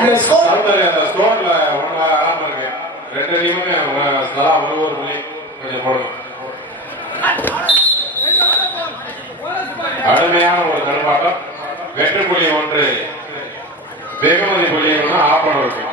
அந்த ஸ்கோர்ல ஒண்ணு ஆரம்பம் இருக்கு. ரெண்டு டீமுமே ஒரு புள்ளி கொஞ்சம் போடணும். அருமையான ஒரு தடுப்பாட்டம். வெற்றி புள்ளி ஒன்று, வெகுமதி புள்ளி ஒன்று ஆப்பணம் இருக்கு.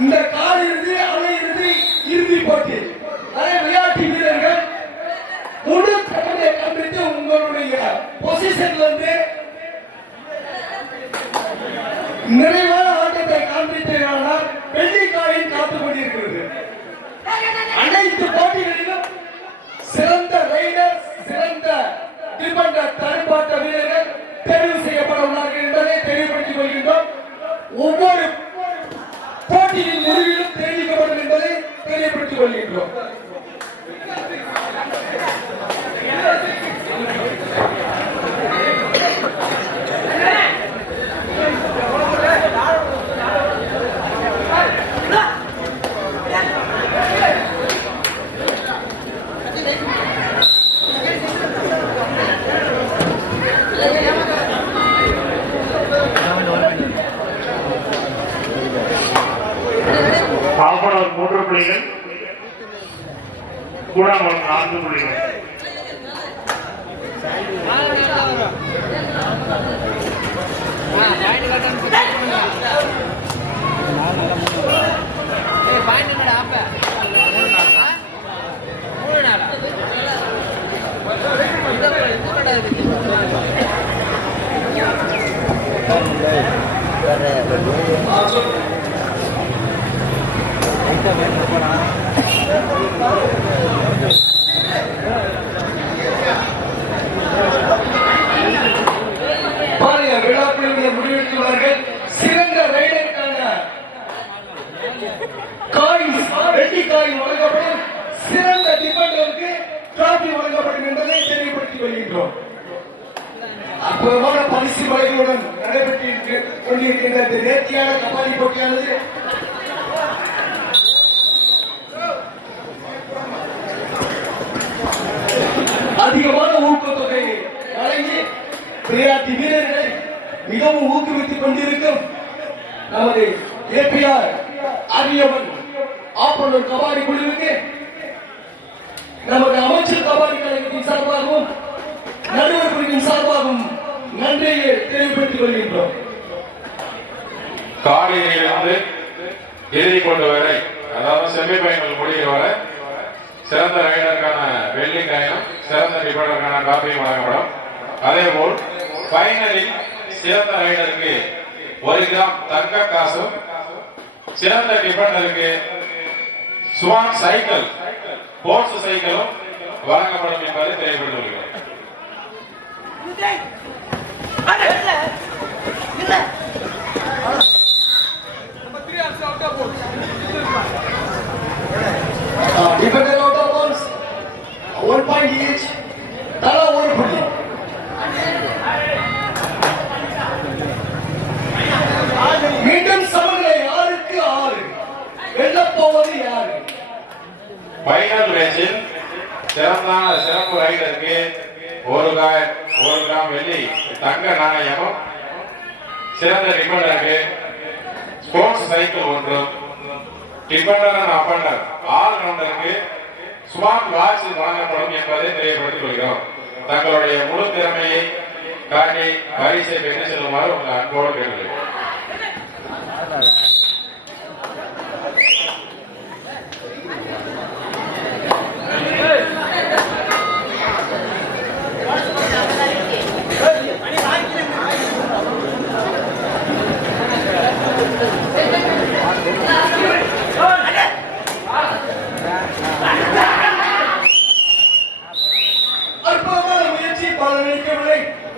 இந்த கால் இறுதி அலை இறுதி இறுதி போட்டி விளையாட்டு வீரர்கள் முழு திறமையை காண்பித்து உங்களுடைய பொசிஷன்ல இருந்து நிறைவான ஆட்டத்தை காண்பித்தீர்கள். வெள்ளிக்காயின் காத்துக் கொண்டிருக்கிறது. அனைத்து போட்டிகளிலும் சிறந்த ரைடர், சிறந்த டிஃபெண்டர், தடுப்பாட்ட வீரர்கள் தெரிவு செய்யப்பட உள்ளார்கள் என்பதை தெளிவுபடுத்திக் கொள்கின்றோம். ஒவ்வொரு போட்டியின் முடிவிலும் தெரிவிக்கப்படும் என்பதை தெரியப்படுத்திக் கொள்கின்றோம். பால்படம் 3 புள்ளிகள், கூடாமல் 4 புள்ளிகள். விழாக்குழுவினர் முடிவெடுத்துள்ளார்கள். சிறந்த ரைடருக்கான காயின்ஸ், வெள்ளி காயின் வழங்கப்படும். சிறந்த டிஃபெண்டருக்கு டிராபி வழங்கப்படும் என்பதை தெளிவுபடுத்திக் கொள்கின்றோம். அற்புதமான பரிசு வழங்குடன் நடைபெற்று கொண்டிருக்கின்ற நேர்த்தியான கபாடி போட்டியானது அதிகமான ஊக்கத்தொகை வழங்கி விளையாட்டு வீரர்களை மிகவும் ஊக்குவித்துக் கொண்டிருக்கும் நமது ஏபிஆர் அரியவன் ஆப்பனூர் கபாடி குழுவுக்கு நமது அமைச்சர் கபாடி கழகத்தின் சார்பாகவும் நடுவர் பிரிவின் சார்பாகவும் நன்றியை தெரிவித்துக் கொள்கின்றோம். காலையிலிருந்து இறுதி கொண்டு வரை, அதாவது செமிஃபைனல் முடிகிற வரை சிறந்த ரைடருக்கான வெள்ளி காயினும் சிறந்த டிஃபெண்டருக்கான டிராபியும் வழங்கப்படும். அதேபோல் ஃபைனலில் சிறந்த ரைடருக்கு 1 கிராம் தங்க காசும், சிறந்த டிஃபெண்டருக்கு ஸ்வான் சைக்கிள், ஸ்போர்ட்ஸ் சைக்கிளும் வழங்கப்படும் என்பதை தெரியப்படுத்துகிறோம். Defender out of bounds 1 point each, தலா 1 புள்ளி. மீண்டும் சமநிலை 6க்கு 6. வெல்லப் போவது யாரு? ஃபைனல் மேட்சில் சிறப்பு ரைடருக்கு 1 கிராம் வெள்ளி தங்க நாணயமும், சிறந்த டிஃபெண்டருக்கு sports cycle 1, defender and offender all ரவுண்டருக்கு ஸ்மார்ட் வாட்ச் வழங்கப்படும் என்பதை தெரியப்படுத்திக் கொள்கிறோம். தங்களுடைய முழு திறமையை காட்டி பரிசை பெற்று செல்லுமாறு உங்கள் அன்போடு கேட்டுக்கொள்கிறோம்.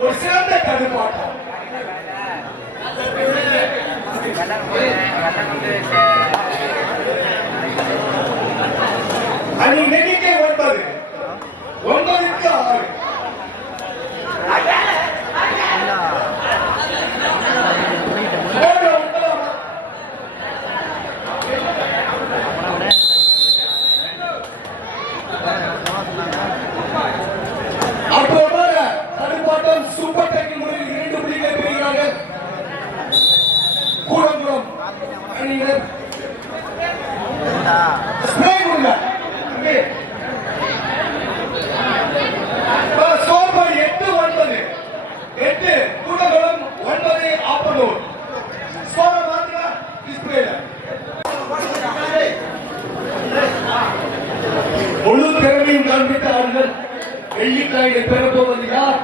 ஒரு சிறந்த தடுப்பாட்டம். அணி எண்ணிக்கை 9. 9க்கு 6. அப்புறமாக தடுப்பாட்டம் சூப்பர் டேக்கிள் முறையில் 2 புள்ளிகளை பெறுகிறார்கள் கூடங்குளம் அணியினர். ஸ்ப்ரே கொடுங்க. சோர்பாடு 8-9. 8 கூடங்குளம் 9 ஆப்பனூர். ஸ்கோர மாத்துங்க டிஸ்ப்ளேல. முழு திறமையும் காண்பித்த ஆண்கள் வெள்ளிக்காயை பெறப்போவது யார்?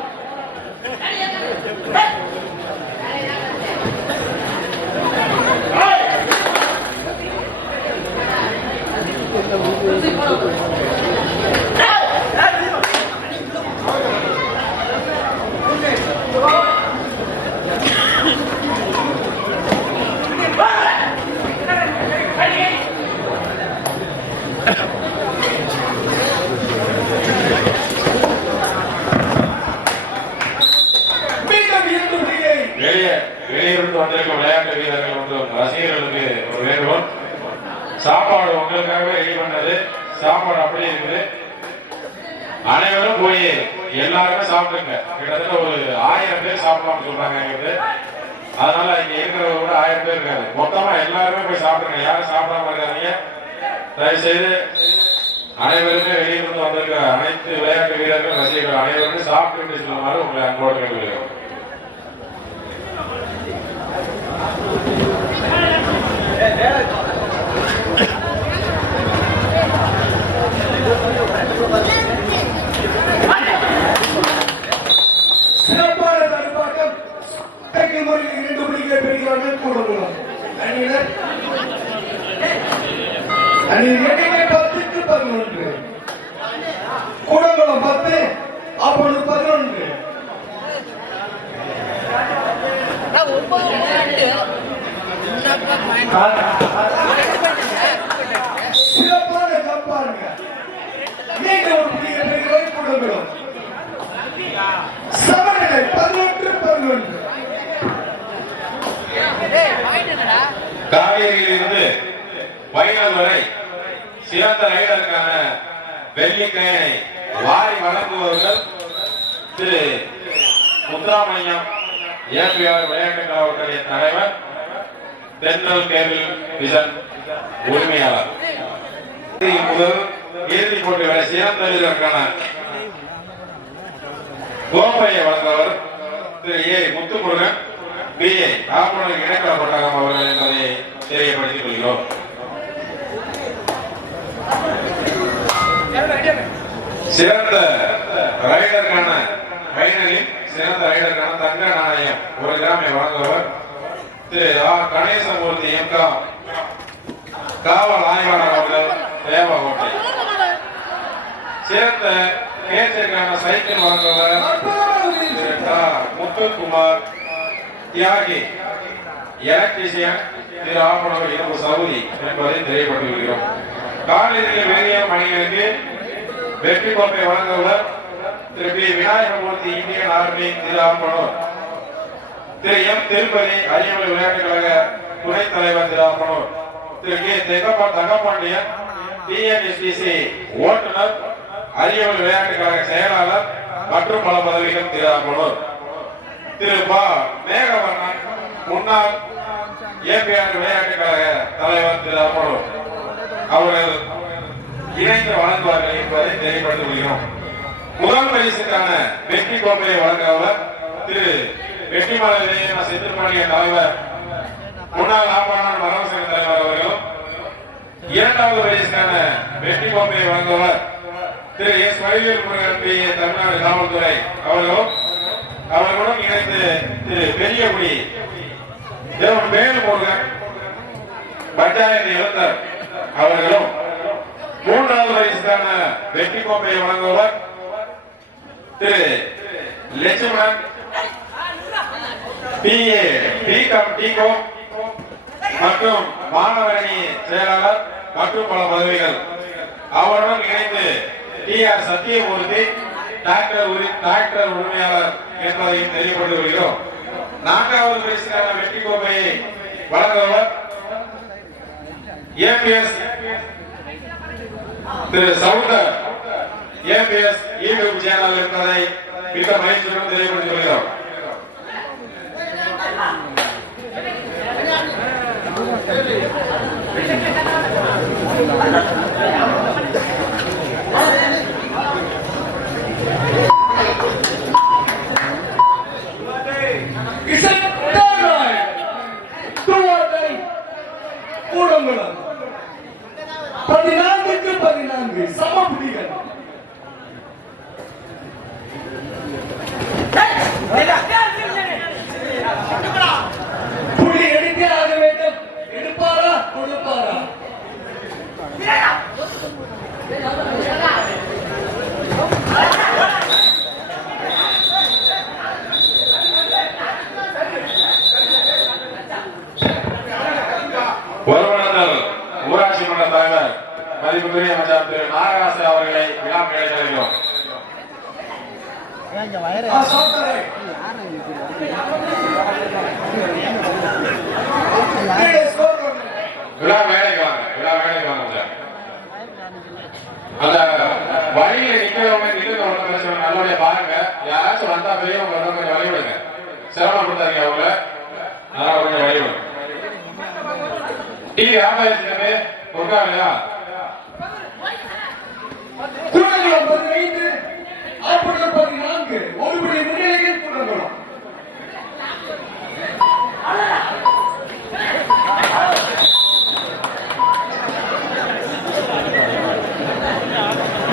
வெளியிருந்து வந்திருக்க விளையாட்டு வீரர்கள் வந்து ரசிகர்களுக்கு ஒரு வேண்டுகோள். சாப்பாடு உங்களுக்காகவே ரெடி பண்ணது. சாப்பாடு அப்படியே இருக்குது. அனைவரும் போய் எல்லாருமே சாப்பிடுங்க. கிட்டத்தட்ட ஒரு 1000 பேர் சாப்பிடலாம்னு சொல்றாங்க எங்களுக்கு. அதனால இங்க இருக்கிறவங்க கூட 1000 பேர் இருக்காது. மொத்தமா எல்லாருமே போய் சாப்பிடுங்க. யாரும் சாப்பிடாம இருக்காதீங்க. தயவு செய்து அனைவருமே வெளியிருந்து வந்திருக்க அனைத்து விளையாட்டு வீரர்கள் ரசிகர்கள் அனைவருமே சாப்பிட்டு சொல்லுமாறு உங்களை அன்போடு கேட்டுக்கிறோம். சிறப்பான தடுப்பாட்டம் டேக்கிள் முறையில் 2 புள்ளிகளை பெறுகிறார்கள் கூடங்குளம் அணியினர். அணியின் எண்ணிக்கை 10க்கு 11. கூடங்குளம் 10 ஆப்பனூர் 11. சிறப்பான கப்பாருங்க. மீண்டும் ஒரு புள்ளியை பெறுகிறார்கள் கூடங்குளம். சமநிலை 11-11. காவேரியிலிருந்து வைகல் வரை சிறந்த ரைடருக்கான வெள்ளிக்கையை வாரி வழங்குபவர்கள் திரு முத்துராமலிங்கம் ஏபிஆர் விளையாட்டு கழகத்துடைய தலைவர், தென்றல் கேபிள் விசன் உரிமையாளர். முதல் இறுதி போட்டி வரை சிறந்த வீரருக்கான கோப்பையை வழங்குவர் திரு ஏ முத்துமுருகன் பிஏ ஆப்பனூர் இடைக்கல கொட்டகம் அவர்கள் என்பதை தெரியப்படுத்திக் கொள்கிறோம். சிறந்த ரைடருக்கான ஃபைனலில் சிறந்த ரைடருக்கான தங்க நாணயம் 1 கிராமை வழங்குவர் திரு ஆர் கணேசமூர்த்தி எம்கா காவல் ஆய்வாளர் அவர்கள் தேவகோட்டை. சிறந்த கேசரிக்கான சைக்கிள் வழங்குவர் முத்துக்குமார் தியாகி எலக்ட்ரிஷியன் திரு ஆப்பனூர் இரும்பு சவுதி என்பதை தெரியப்பட்டுள்ளோம். காலையில் வெளியேறும் அணிகளுக்கு வெற்றி கோப்பை வழங்குவர் திரு பி விநாயகமூர்த்தி இந்தியன் ஆர்மி திரு ஆப்பனூர், திரு எம் திருப்பதி அரியமலை விளையாட்டுக் கழக துணைத் தலைவர் திரு ஆப்பனூர், திரு கே தங்கப்பாண்டியன் டிஎன்எஸ்டிசி ஓட்டுநர் அரியமலை விளையாட்டுக் கழக செயலாளர் மற்றும் பல பதவிகள் திரு ஆப்பனூர், திரு பா மேகவர்ணன் முன்னாள் ஏபிஆர் விளையாட்டுக் கழக தலைவர் திரு ஆப்பனூர் அவர்கள் இணைந்து வழங்குவார்கள் என்பதை தெரியப்படுத்திக் கொள்கிறோம். முதல் பரிசுக்கான வெற்றி கோப்பையை வழங்குவர் திரு வெற்றிமலை செந்தில்மணிய தலைவர் முன்னாள் ஆப்பனூர் மரவசங்க தலைவர் அவர்களும், இரண்டாவது பரிசுக்கான வெற்றி கோப்பையை வழங்குவர் திரு எஸ் வடிவேல் முருகன் பி தமிழ்நாடு காவல்துறை அவர்களுடன் இணைந்து திரு பெரியகுடி தேவன் வேலுமுருகன் பஞ்சாயத்து எழுத்தர் அவர்களும், மூன்றாவது பரிசுக்கான வெற்றி கோப்பையை வழங்குவர் திரு லட்சுமணன் பிஏ பிகாம் டிகோ மற்றும் மாணவரணி செயலாளர் மற்றும் பல பதவிகள் அவருடன் இணைந்து டி.ஆர். சத்தியமூர்த்தி டிராக்டர் உரிமையாளர் என்பதையும் தெரியப்பட்டு வருகிறோம். 4வது பரிசுக்கான வெற்றி கோப்பையை வழங்குபவர் ஏபிஎஸ் திரு சவுந்தர் ஏபிஎஸ் யூடியூப் சேனல் என்பதை மிக மகிழ்ச்சியுடன் தெரியப்படுத்தி வருகிறோம். கூடங்குளம் 14க்கு 14 சம புள்ளிகள். புள்ளி எடுத்தே ஆக வேண்டும். எடுப்பாரா கொடுப்பாரா? ஒருவனதல் ஊராட்சி மன்ற தலைவர் மதிப்புக்குரிய அமைச்சர் திரு நாகராசு அவர்களை விழா மேடை அழைக்கிறோம். விழா மேடைக்கு வாங்க, விழா மேடைக்கு வாங்க சார். அந்த வழியில நிக்கிறவங்க பிரச்சனை நல்லபடியா பாருங்க. யாராச்சும் வந்தா பெரியவங்க வந்தா கொஞ்சம் வழி விடுங்க. சிரமப்படுத்தாதீங்க அவங்கள, அதனால கொஞ்சம் வழி விடுங்க. டிவி ஆஃப் ஆயிடுச்சு ஒர்க்கா இல்லையா? கூடங்குளம் 15 ஆப்பூர் 14 ஒரு புள்ளி முன்னிலையில் கூடங்குளம்.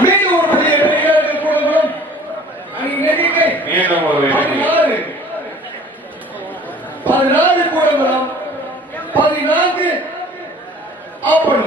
மீண்டும் ஒரு புள்ளியை பெறுகிறார்கள் கூடங்குளம். அணி எண்ணிக்கை மீண்டும் ஒரு 14 கூடங்குளம் 14 ஆப்பூர்.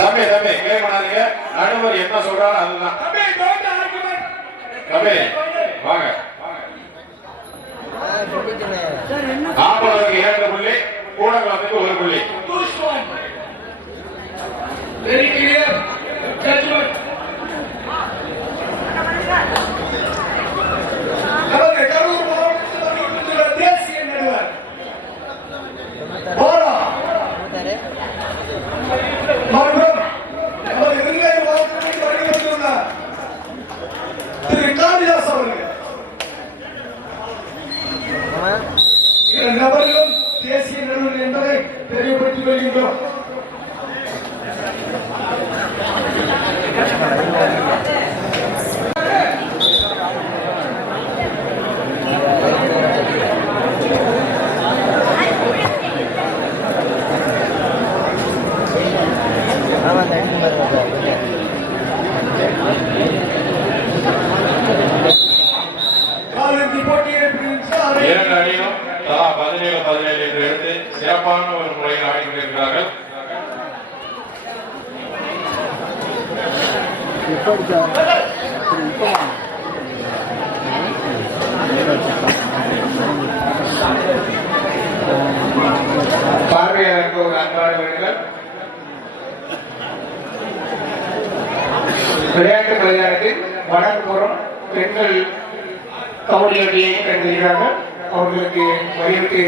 தம்பி தம்பி கிளை பண்ணாதீங்க. நடுவர் என்ன சொல்றாரோ அதுதான். தம்பி வாங்க. ஆப்பூருக்கு 2 புள்ளி, கூடங்குளத்துக்கு 1 புள்ளி. Very clear judgment. நமக்கு கரூர் மாவட்டத்தில் தேசிய நடுவர் பாரா மற்றும் நமது விருதுநகர் மாவட்டத்தில் வருகின்ற திரு காளிதாஸ் அவர்கள் நபர்களும் தேசிய நடுவர் என்பதை தெரியப்படுத்திக் கொள்கின்றோம். இரண்டு அணியும் தலா 17-17 என்று எடுத்து சிறப்பான ஒரு முறையில் ஆடிக்கொண்டிருக்கிறார்கள். பார்வையாளருக்கு ஒரு அன்பான வேண்டுதல். விளையாட்டு மைதானத்தில் வடக்குப்புறம் பெண்கள் கபடி அணியை கண்டிருக்கிறார்கள். அவர்களுக்கு வழிவிட்டு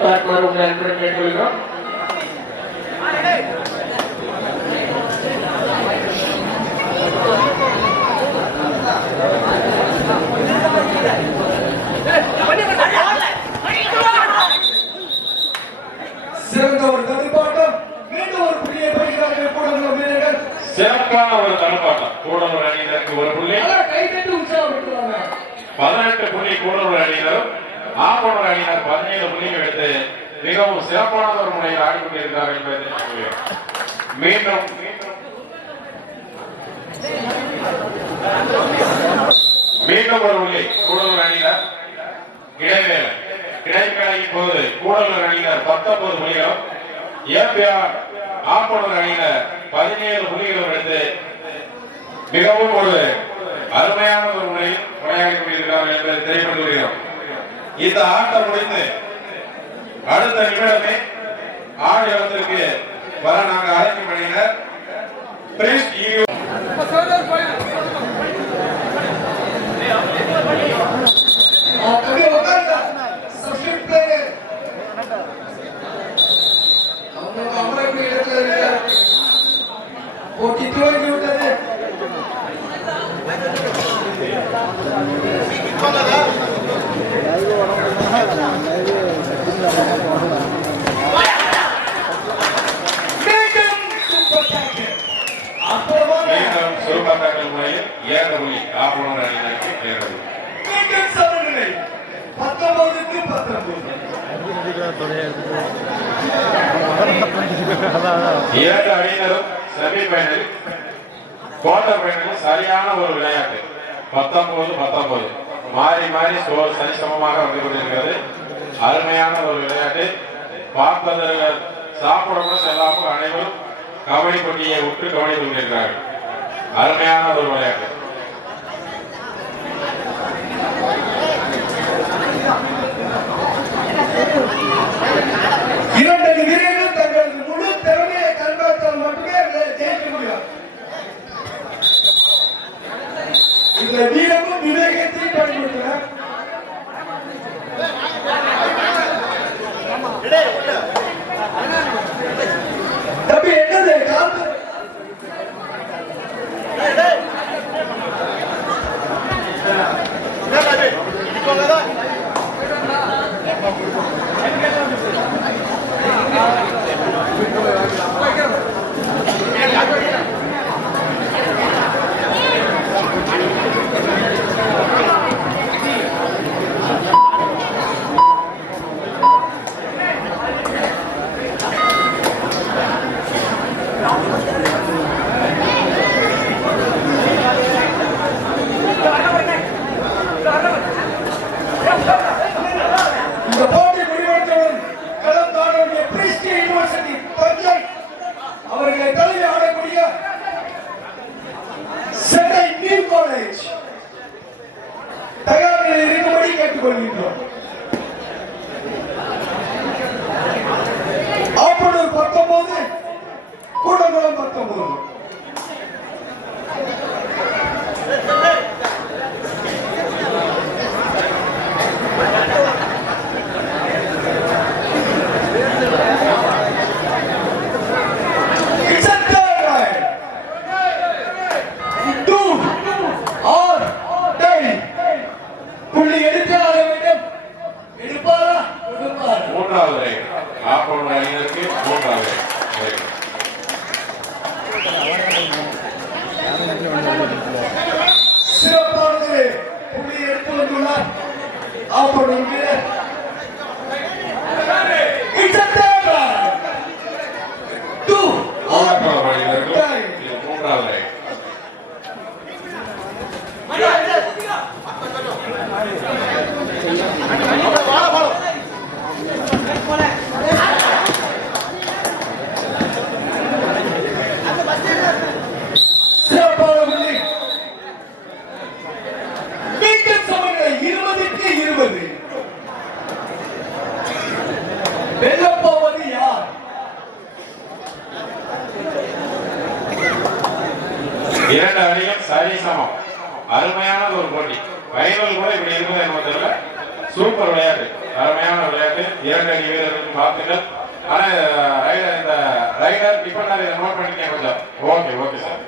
பார்க்குமாறு உங்களை அன்புடன் கேட்டுக்கொள்கிறோம். சிறந்த ஒரு தடுப்பாட்டம். மீண்டும் ஒரு புள்ளியை பெறுகிறார்கள் கூடங்குளம் வீரர்கள். சிறப்பான ஒரு தடுப்பாட்டம். கூடலூர் அணியினருக்கு 1 புள்ளி. கைதட்டி உற்சாகப்படுத்துவாங்க. 18 புள்ளி கூடலூர் அணியினரும் ஆப்பூர் அணியினர் 17 புள்ளிகள் எடுத்து மிகவும் சிறப்பான ஒரு முறையில் ஆடிக்கொண்டிருக்கிறார்கள் என்பதை தெரிவிக்கிறோம். மீண்டும் மீண்டும் ஒரு புள்ளி கூடலூர் அணியினர் இடைவேளை இப்போது கூடலூர் அணியினர் 19 புள்ளிகளும் ஏபிஆர் ஆப்பனூர் அணியினர் 17 புள்ளிகளும் எடுத்து மிகவும் ஒரு அருமையான ஒரு முறையில் விளையாடி கொண்டிருக்கிறார்கள் என்பதை தெரிவித்துக் கொள்கிறோம். இந்த ஆட்டம் முடிந்து அடுத்த நிமிடமே ஆடுகளத்திற்கு வர நாங்கள் அழைக்கும் அணியினர் போட்டி துவங்கி விட்டது. சூப்பர் டாக்கல் முறையில் 7 புள்ளி ஆப்பனூர் அணியினருக்கு 7 புள்ளி. மீண்டும் சமநிலை 19க்கு 19. இரண்டு அணியினரும் செமி ஃபைனல் குவார்டர் ஃபைனல் சரியான ஒரு விளையாட்டு 19-19 மாறி மாறி ஸ்கோர் சரிசமமாக வந்து கொண்டிருக்கிறது. அருமையான ஒரு விளையாட்டு பார்ப்பதற்கு சாப்பிட கூட செல்லாமல் அனைவரும் கபடி போட்டியை உற்று கவனித்துக் கொண்டிருக்கிறார்கள். அருமையான ஒரு விளையாட்டு. இரண்டு வீரர்கள் தங்களது முழு திறமையை கண்காணித்தால் மட்டுமே ஜெயிக்க முடியும். இந்த வீரமும் விவேகத்தையும் பயன்படுத்தினார். தம்பி என்னது காத்து இந்த போட்டி முடிவடைந்தவுடன் களம் தாண்டவருடைய பிரிஸ்டி யூனிவர்சிட்டி தஞ்சை அவர்களை தலைமை ஆடக்கூடிய சென்னை நியூ காலேஜ் தயார் நிலையில் இருக்கும்படி கேட்டுக்கொள்கின்றோம். ஆப்பனூர் 19 கூடங்குளம் 19. மூன்றாவது ரைட் ஆப்பனூர் அணியினருக்கு 3வது ரைட். சிறப்பானது புள்ளி எடுத்து வந்துள்ளார் ஆப்பனூர் வீரர். ஆப்பனூர் அணியினருக்கு இது 3வது ரைட். சிறப்பான புள்ளி. மீண்டும் சமநிலை 20க்கு 20. வெல்லப்போவது யார்? இரண்டு அணியும் சரிசமம். அருமையான ஒரு போட்டி. ஃபைனல் கூட இப்படி இருக்குது என்ன தெரியல. சூப்பர் விளையாட்டு, அருமையான விளையாட்டு. இரண்டு அணி வீரர்களுக்கு வாழ்த்துக்கள். ஆனா இந்த ரைடர் டிஃபெண்டர் இதை நோட் பண்ணிக்கேன் கொஞ்சம். Okay okay sir.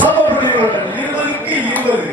சமபுள்ளிகளுடன் 20க்கு 20.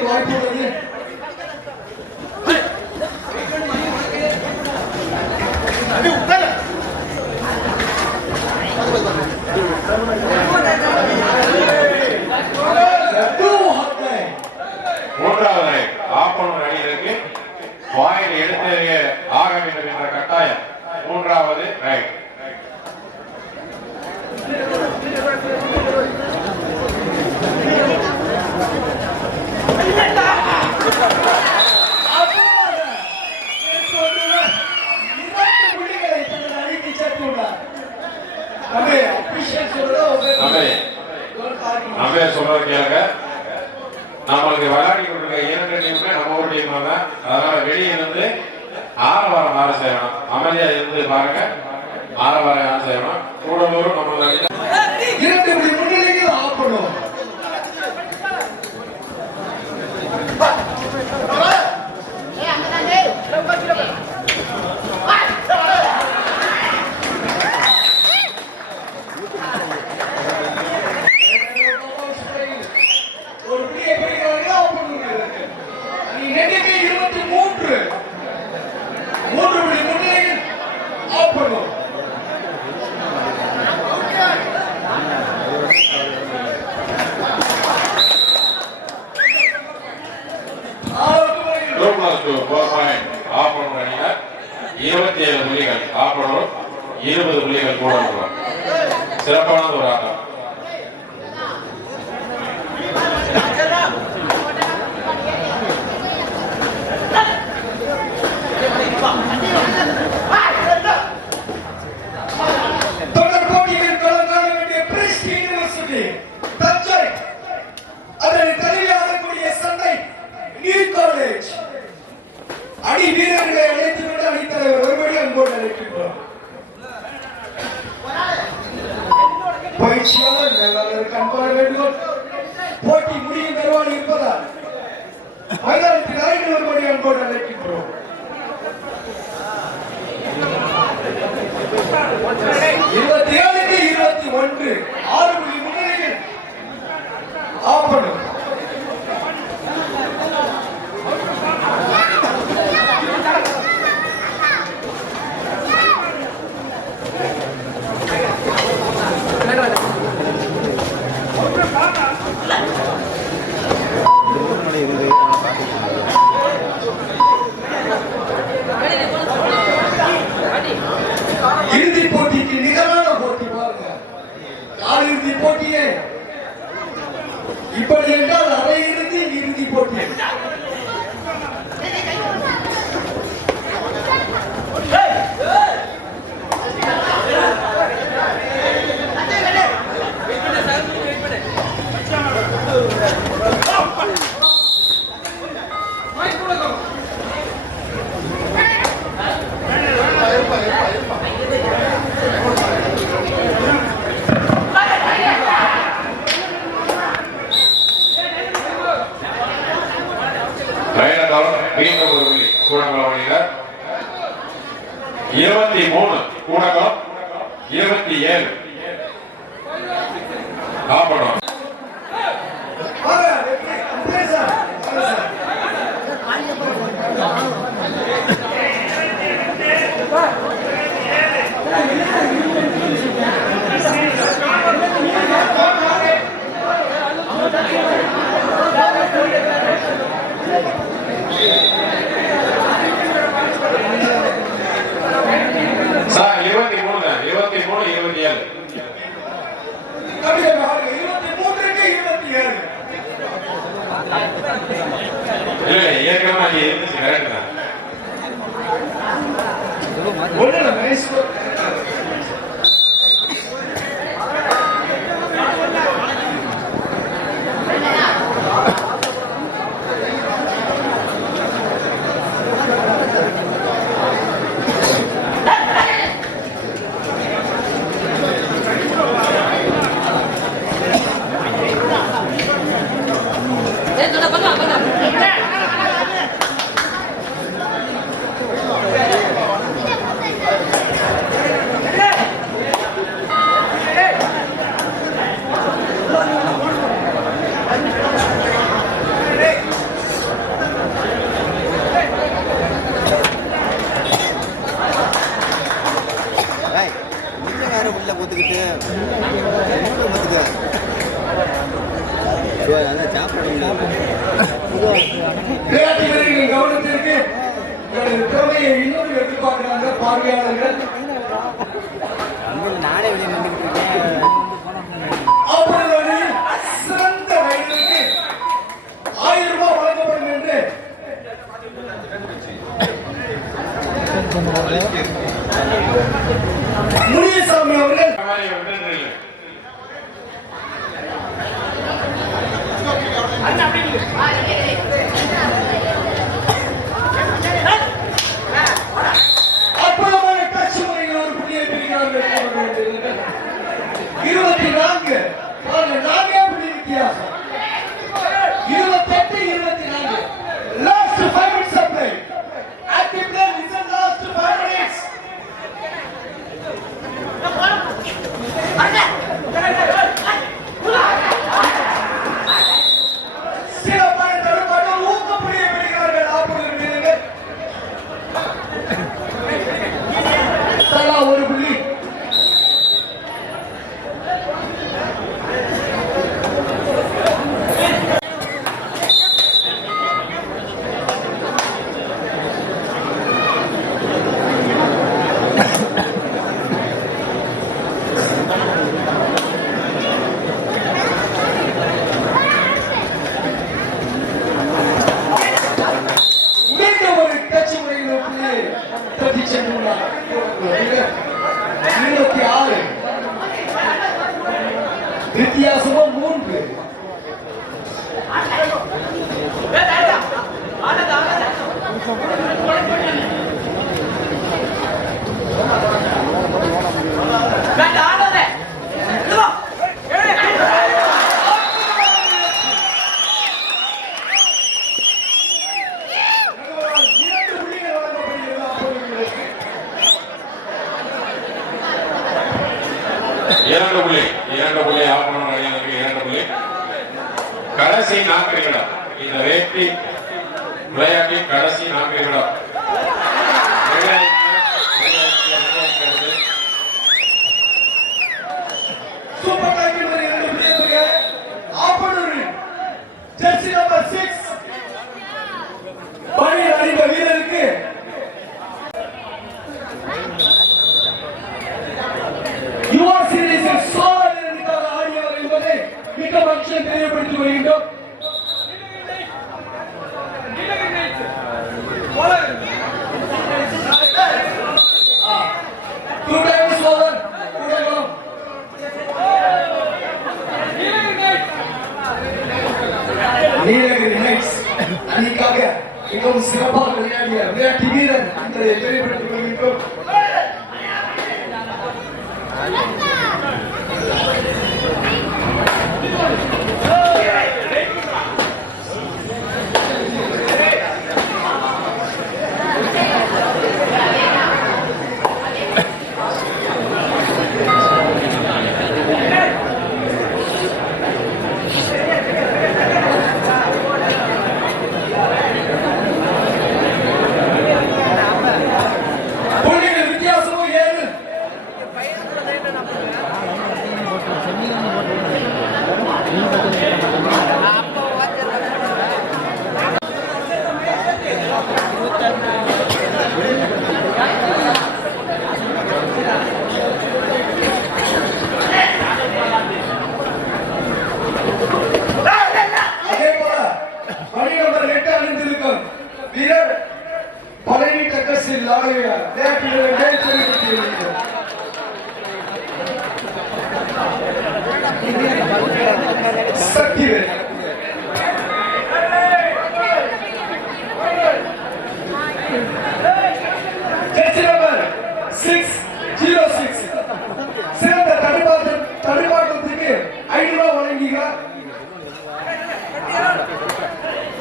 அடிக்க வாய்ப்பு உள்ளது. மூன்றாவது ஆப்பனூர் அணியிற்கு பாயிண்ட் எடுத்து ஆக வேண்டும் என்ற கட்டாயம். மூன்றாவது ரைட். நம்ம சொல்றது கேளுங்க. நம்மளுக்கு விளையாடி கொடுக்குற 2 டீமுமே நம்ம ஒரு டீம் தான். அதனால வெளியே இருந்து ஆரவாரம் யாரும் செய்யணும். அமைதியா இருந்து பாருங்க. ஆரவாரம் யாரும் செய்யணும். கூடலூர் நம்ம 2 முன்னிலையில் ஆப்பணும். ஆப்பனூர் அணியினர் 27 புள்ளிகள். ஆப்பனூர் 20 புள்ளிகள் கூட. சிறப்பான ஒரு ஆட்டம். அணி வீரர்களை அழைத்துவிட்டு அணித்தலைவர் ஒருபடி அன்போடு அழைக்கின்றோம். பயிற்சியாளர் மேலாளருக்கு அன்பான வேண்டுகோள். போட்டி முடியும் தருவாள் இருப்பதால் மைதானத்தில் அறையில் ஒருபடி அன்போடு அழைக்கின்றோம். 27-21 6 புள்ளி முன்னிலையில் ஆப்பனூர். இறுதி போட்டிக்கு நிகரான போட்டி பாருங்க. காலிறுதி போட்டியே இப்படி என்றால் அரையிறுதி இறுதி போட்டி. மீண்டும் ஒரு புள்ளி. கூடங்குளம் அணியினர் 23, கூடங்குளம் 27. ஆப்பனூர் சார் 23 தான். 23, 27. 23-27. இல்ல ஏற்கனவே அங்கே இருந்துச்சு. கரெக்ட் தான். விளையாட்டு வீரர்களின் கவனத்திற்கு எனது திறமையை இன்னும் எதிர்பார்க்கிறாங்க பார்வையாளர்கள். அவர்கள் சிறந்த வயதிற்கு 1000 ரூபாய் வழங்கப்படும் என்று முனியசாமி அவர்கள் அற்புதமான காட்சி முறையில் ஒரு புள்ளியை பிடிக்கிறார்கள். 24 4 புள்ளி வித்தியாசம். 28-24. Last 5 minutes of play. Active play is the last 5 minutes. சிறப்பான தடுப்பாட்ட ஊக்க புள்ளியை பிடிக்கிறார்கள் ஆப்போனன்ட் வீரர்கள். தலா ஒரு புள்ளி. மீண்டும் ஒரு டச் முறையில் ஒரு புள்ளியை தட்டி சென்றுள்ளார். 26 வித்தியாசமும் 3. இரண்டு புள்ளி ஆப்பனூர் அணியினருக்கு 2 புள்ளி. கடைசி 4 நிமிடம். இந்த வேட்டி விளையாட்டின் கடைசி 4 நிமிடம். சூப்பர் டைட்டில் வரை 2 புள்ளியை ஆப்பனூர் ஜெர்சி நம்பர் 6 பணி அணிந்த வீரருக்கு யுவா சீரிஸில் சோழனுக்காக ஆடியவர் என்பதை மிக மகிழ்ச்சியை தெரியப்படுத்தி வருகின்றோம். நீலகிரி நைட்ஸ் அணிக்காக மிகவும் சிறப்பாக விளையாடிய விளையாட்டு வீரர் என்பதை தெரியப்படுத்திக் கொள்கின்றோம். வீரர் பழனி டக்கஸில் ஆடிய சக்தி ஜெர்சி நம்பர் 606 சிறந்த தடுப்பாட்டத்துக்கு 5 ரூபாய் வழங்குகிறார்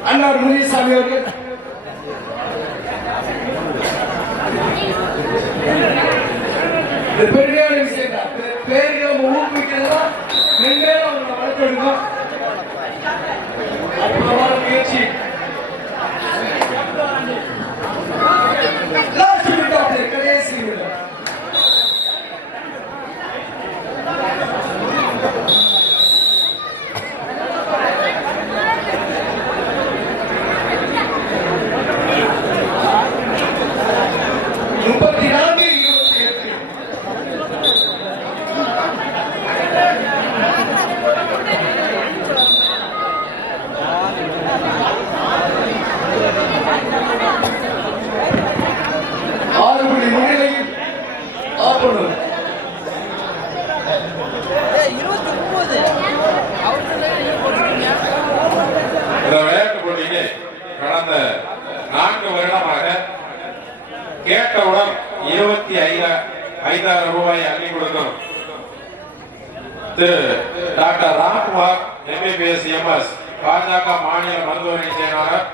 அன்னார் முனியசாமி அவர்கள். பெருமையான விஷயம் தான். பேருக்கு நம்ம ஊக்குவிக்கிறதா மென்மேலும் அவங்களை வளர்த்தெடுக்கும். அற்புதமான முயற்சி. லாஸ்ட் மினிட் ஆஃப் தி கடைசி நிமிடம். கடந்த 4 வருடமாக கேட்டவுடன் 25,000 ரூபாயை அள்ளி கொடுக்கும் திரு டாக்டர் ராம்குமார் MBBS MS பாஜக மாநில மருத்துவமனை செயலாளர்,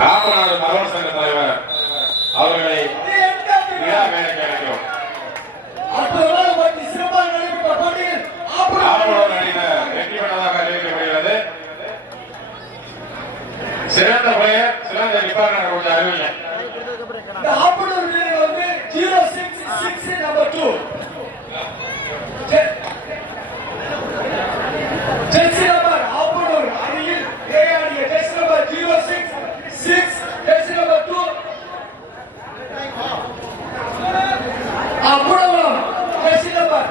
காமநாடு மரவர் சங்க தலைவர் அவர்களை விழா மேடைக்கு அழைக்கிறோம். அற்புதமாக போட்டி, சிறப்பாக நடைபெற்ற போட்டியில் ஆப்பனூர் அணியினர் வெற்றி பெற்றதாக அறிவிக்கப்படுகிறது. சிறந்த பிளேயர், சிறந்த டிபார்ட்மெண்ட் கொஞ்சம் அறிவிங்க. இந்த ஆப்பனூர் வீரர் வந்து 066 நம்பர் 2 ஜெர்சி நம்பர் ஆப்பனூர் அணியில் விளையாடிய Jersey number 066 Jersey number 2 Appanur Jersey number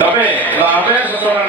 தம்பி, நான் அப்படியே சொல்றேன்.